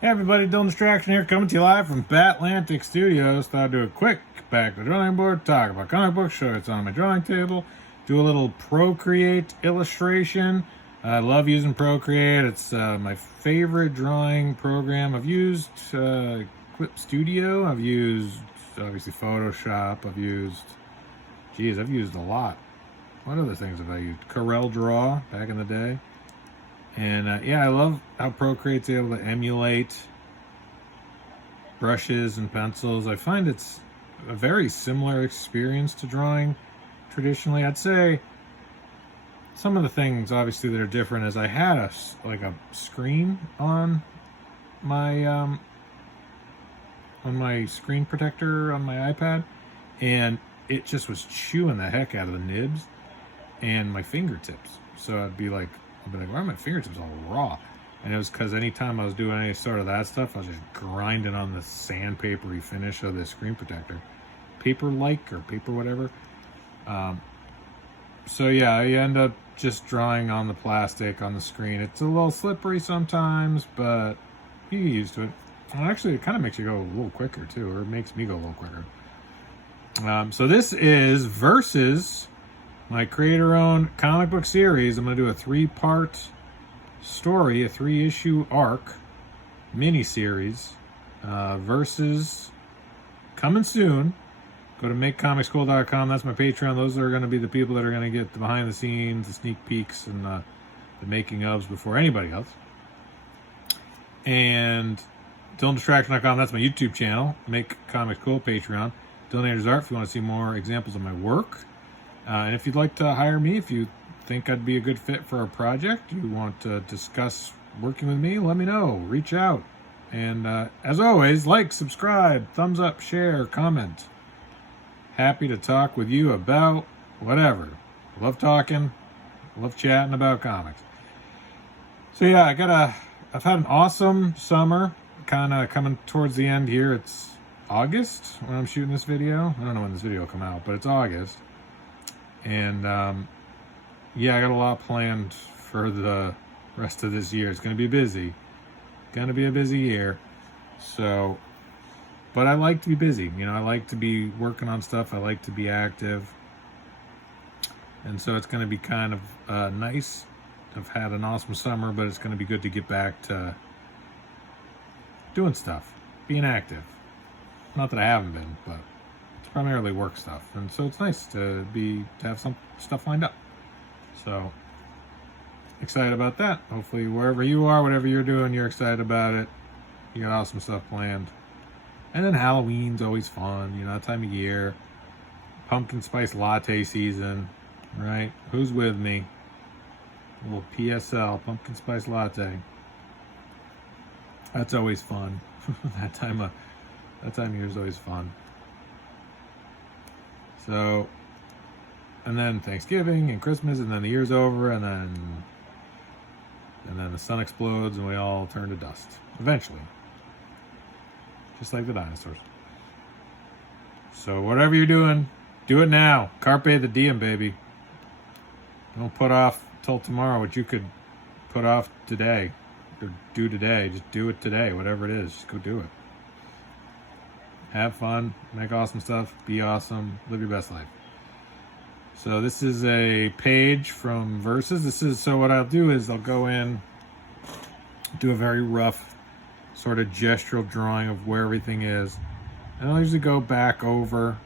Hey everybody, Dylan Distraction here, coming to you live from Batlantic Studios. Thought I'd do a quick back to the drawing board, talk about comic books, show it's on my drawing table, do a little Procreate illustration. I love using Procreate. It's my favorite drawing program. I've used Clip Studio, I've used obviously Photoshop, I've used a lot. What other things have I used? Corel Draw back in the day. And yeah, I love how Procreate's able to emulate brushes and pencils. I find it's a very similar experience to drawing traditionally. I'd say some of the things obviously that are different is I had a screen on my screen protector on my iPad, and it just was chewing the heck out of the nibs and my fingertips. So I'd be like, why are my fingertips all raw? And it was because anytime I was doing any sort of that stuff, I was just grinding on the sandpapery finish of the screen protector. Paper-like or paper whatever. So yeah, I end up just drawing on the plastic on the screen. It's a little slippery sometimes, but you get used to it. And actually, it kind of makes you go a little quicker too, or it makes me go a little quicker. So this is Versus, my creator-owned comic book series. I'm going to do a 3-part story, a 3-issue arc mini-series. Versus, coming soon. Go to makecomicschool.com. That's my Patreon. Those are going to be the people that are going to get the behind the scenes, the sneak peeks, and the making ofs before anybody else. And DylanDistraction.com, that's my YouTube channel. Make Comics Cool, Patreon. Dylan Art if you want to see more examples of my work. And if you'd like to hire me, if you think I'd be a good fit for a project, you want to discuss working with me, let me know. Reach out. And as always, like, subscribe, thumbs up, share, comment. Happy to talk with you about whatever. Love talking, love chatting about comics. So yeah, I've had an awesome summer, kind of coming towards the end here. It's August when I'm shooting this video. I don't know when this video will come out, but it's August. And yeah, I got a lot planned for the rest of this year. It's going to be busy. Going to be a busy year. So, but I like to be busy. You know, I like to be working on stuff. I like to be active. And so it's going to be kind of nice. I've had an awesome summer, but it's going to be good to get back to doing stuff, being active. Not that I haven't been, but primarily work stuff, and so it's nice to have some stuff lined up. So excited about that. Hopefully wherever you are, whatever you're doing, you're excited about it. You got awesome stuff planned. And then Halloween's always fun, you know, that time of year. Pumpkin spice latte season, right? Who's with me? A little PSL, pumpkin spice latte. That's always fun. that time of year is always fun. So, and then Thanksgiving and Christmas, and then the year's over, and then the sun explodes, and we all turn to dust eventually, just like the dinosaurs. So whatever you're doing, do it now. Carpe the diem, baby. Don't put off till tomorrow what you could put off today or do today. Just do it today, whatever it is. Just go do it. Have fun, make awesome stuff, be awesome, live your best life. So this is a page from Versus. So what I'll do is I'll go in, do a very rough sort of gestural drawing of where everything is. And I'll usually go back over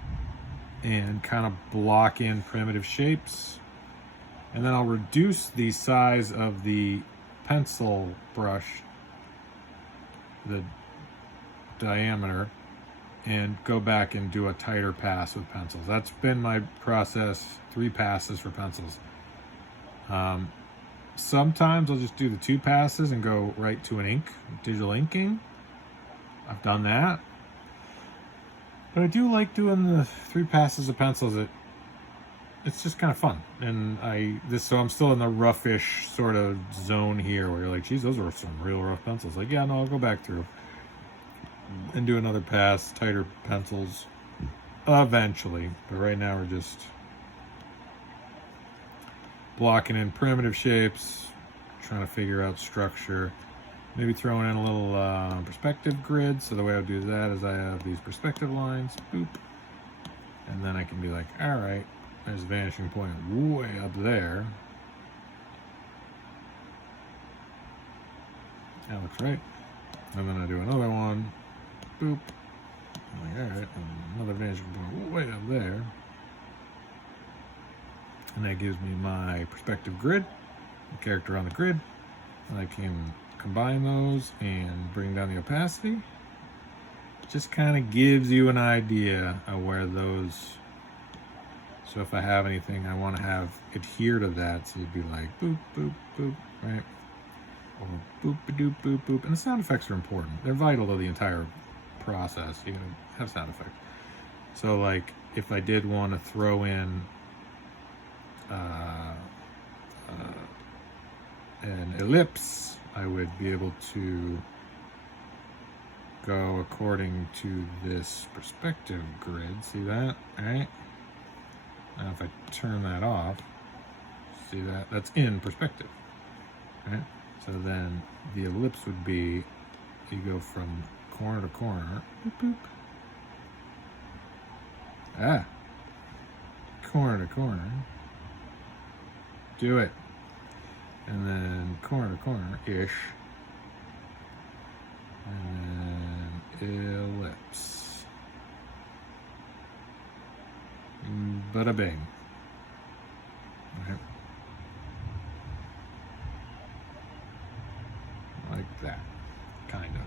and kind of block in primitive shapes. And then I'll reduce the size of the pencil brush, the diameter, and go back and do a tighter pass with pencils. That's been my process, 3 passes for pencils. Sometimes I'll just do the 2 passes and go right to an digital inking. I've done that. But I do like doing the 3 passes of pencils. It's just kind of fun. And so I'm still in the roughish sort of zone here where you're like, geez, those are some real rough pencils. Like, yeah, no, I'll go back through and do another pass, tighter pencils, eventually. But right now we're just blocking in primitive shapes, trying to figure out structure. Maybe throwing in a little perspective grid. So the way I would do that is I have these perspective lines, boop, and then I can be like, all right, there's a vanishing point way up there. That looks right. And then I do another one, boop. I'm like, all right, another vanishing point way up there. And that gives me my perspective grid, the character on the grid. And I can combine those and bring down the opacity. Just kind of gives you an idea of where those, so if I have anything I want to have adhere to that, so you'd be like boop, boop, boop, right? Or boop, doop, boop, boop. And the sound effects are important. They're vital to the entire process. You gotta have sound effects. So like if I did want to throw in an ellipse, I would be able to go according to this perspective grid. See that? All right. Now if I turn that off, see that? That's in perspective. Right? So then the ellipse would be, you go from corner to corner. Boop, boop. Ah. Corner to corner. Do it. And then corner to corner-ish. And then ellipse. Bada bing. Right. Like that. Kind of.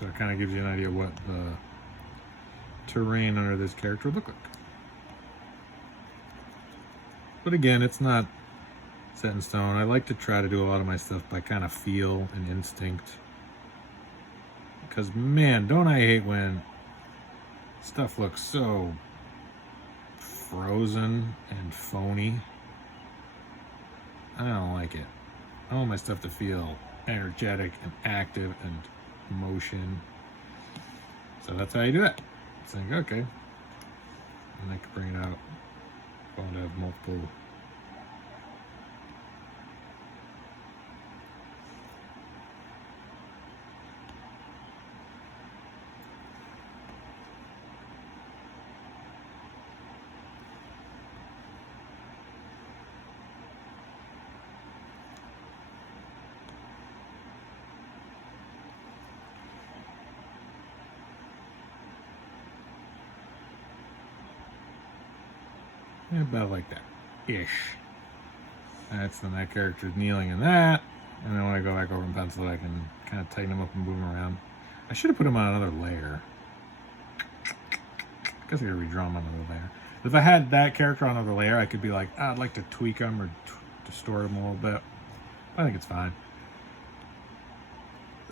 So it kind of gives you an idea what the terrain under this character would look like. But again, it's not set in stone. I like to try to do a lot of my stuff by kind of feel and instinct. Because man, don't I hate when stuff looks so frozen and phony. I don't like it. I want my stuff to feel energetic and active and motion. So that's how you do it. It's like, okay. And I can bring it out. I want to have multiple. Yeah, about like that, ish. That's then that character's kneeling in that, and then when I go back over and pencil it, I can kind of tighten them up and move them around. I should have put them on another layer. I guess I gotta redraw them on another layer. If I had that character on another layer, I could be like, I'd like to tweak them or distort them a little bit. I think it's fine.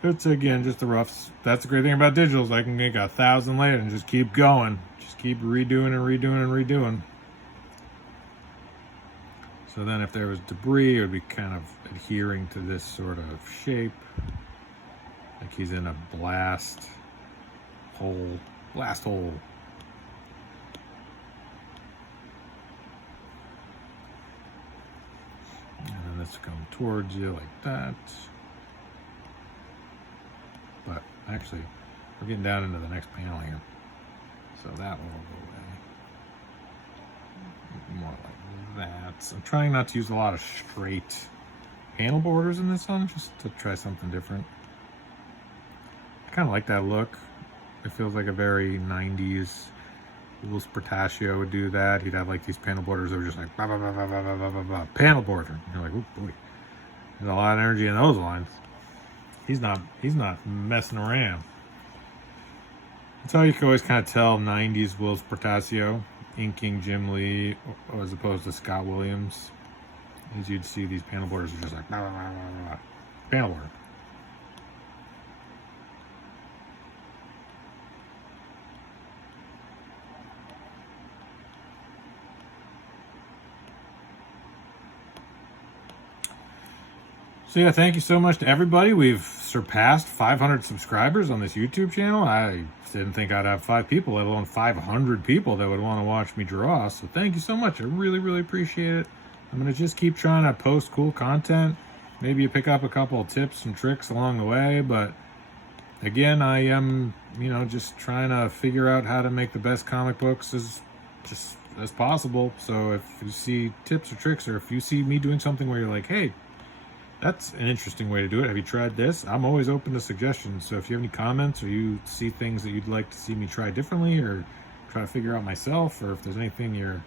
It's again just the roughs. That's the great thing about digitals. I can make 1,000 layers and just keep going. Just keep redoing and redoing and redoing. So then if there was debris, it would be kind of adhering to this sort of shape. Like he's in a blast hole. Blast hole. And then this come towards you like that. But actually, we're getting down into the next panel here. So that will go away. More like that. I'm trying not to use a lot of straight panel borders in this one, just to try something different. I kind of like that look. It feels like a very 90s. Louis Portacio would do that. He'd have like these panel borders that were just like blah, blah, blah, blah, blah, blah, blah, blah. Panel border. You're like, oh boy, there's a lot of energy in those lines. He's not messing around. That's how you can always kind of tell 90s Louis Portacio inking Jim Lee as opposed to Scott Williams. As you'd see these panel borders are just like blah, blah, blah, blah, blah. Panel border. So yeah, thank you so much to everybody. We've surpassed 500 subscribers on this YouTube channel. I didn't think I'd have 5 people, let alone 500 people that would want to watch me draw. So thank you so much. I really, really appreciate it. I'm going to just keep trying to post cool content maybe you pick up a couple of tips and tricks along the way, but again, I am, just trying to figure out how to make the best comic books as possible. So if you see tips or tricks, or if you see me doing something where you're like, hey, that's an interesting way to do it, have you tried this? I'm always open to suggestions. So if you have any comments, or you see things that you'd like to see me try differently, or try to figure out myself, or if there's anything you're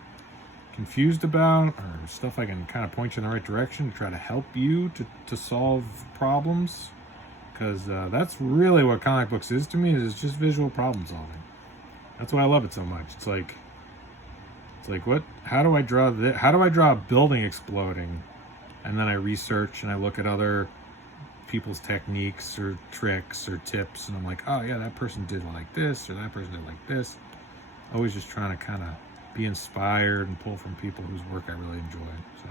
confused about, or stuff I can kind of point you in the right direction to try to help you to solve problems, because that's really what comic books is to me, is just visual problem solving. That's why I love it so much. It's like what, how do I draw this? How do I draw a building exploding? And then I research and I look at other people's techniques or tricks or tips, and I'm like, oh yeah, that person did like this, or that person did like this. Always just trying to kind of be inspired and pull from people whose work I really enjoy. So,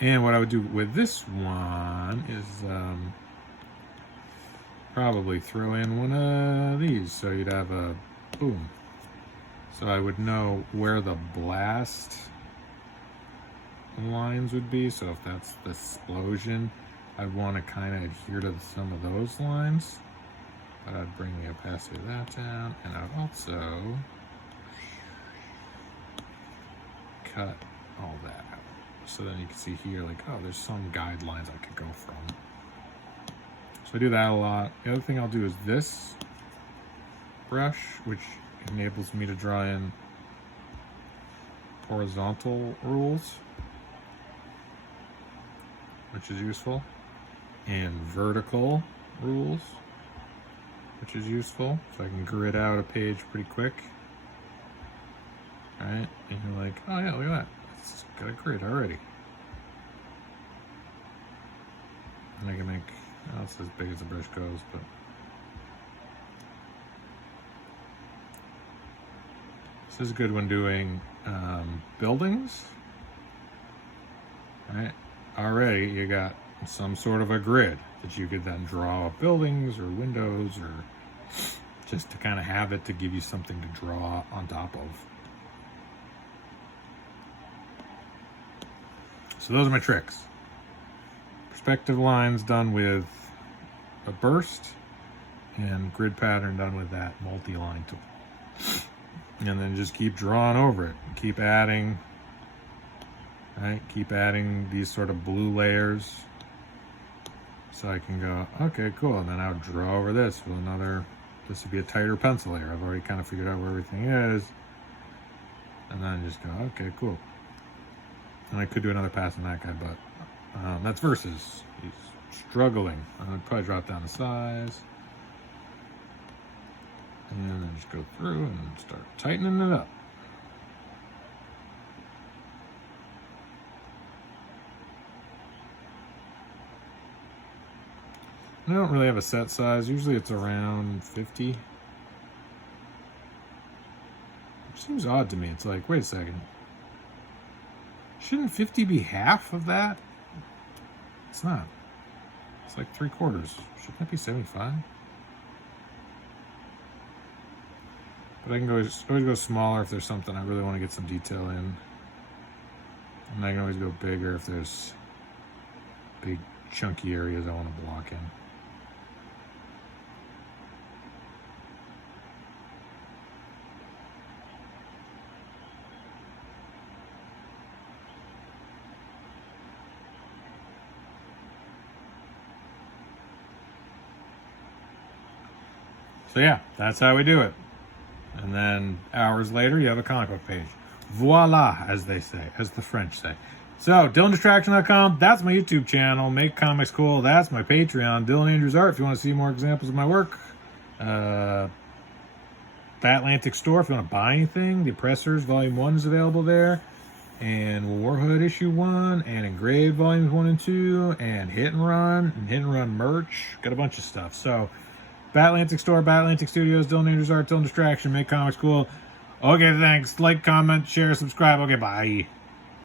and what I would do with this one is probably throw in one of these, so you'd have a boom. So I would know where the blast lines would be. So if that's the explosion, I'd want to kind of adhere to some of those lines, but I'd bring the opacity of that down, and I'd also cut all that out. So then you can see here, like, oh, there's some guidelines I could go from. So I do that a lot. The other thing I'll do is this brush, which enables me to draw in horizontal rules, which is useful, and vertical rules, which is useful. So I can grid out a page pretty quick. All right, and you're like, oh yeah, look at that. It's got a grid already. And I can make, oh, it's as big as the brush goes, but this is good when doing buildings. All right, already you got some sort of a grid that you could then draw up buildings or windows, or just to kind of have it to give you something to draw on top of. So those are my tricks. Perspective lines done with a burst, and grid pattern done with that multi-line tool. And then just keep drawing over it. Keep adding, right? Keep adding these sort of blue layers. So I can go, okay, cool. And then I would draw over this with another, this would be a tighter pencil layer. I've already kind of figured out where everything is. And then just go, okay, cool. And I could do another pass on that guy, but that's versus. He's struggling. I'm gonna probably drop down the size. And then just go through and start tightening it up. I don't really have a set size. Usually it's around 50. Which seems odd to me. It's like, wait a second. Shouldn't 50 be half of that? It's not. It's like 3/4. Shouldn't that be 75? But I can always go smaller if there's something I really want to get some detail in. And I can always go bigger if there's big chunky areas I want to block in. So yeah, that's how we do it. And then hours later, you have a comic book page. Voila, as they say, as the French say. So, DylanDistraction.com, that's my YouTube channel. Make Comics Cool, that's my Patreon. Dylan Andrews Art, if you want to see more examples of my work. Batlantic Store, if you want to buy anything. The Oppressors, Volume 1 is available there. And Warhood Issue 1, and Engraved Volumes 1 and 2, and Hit and Run merch. Got a bunch of stuff. So, Batlantic Store, Batlantic Studios, Dylan Andrews Art, Dylan Distraction, Make Comics Cool. Okay, thanks. Like, comment, share, subscribe. Okay, bye.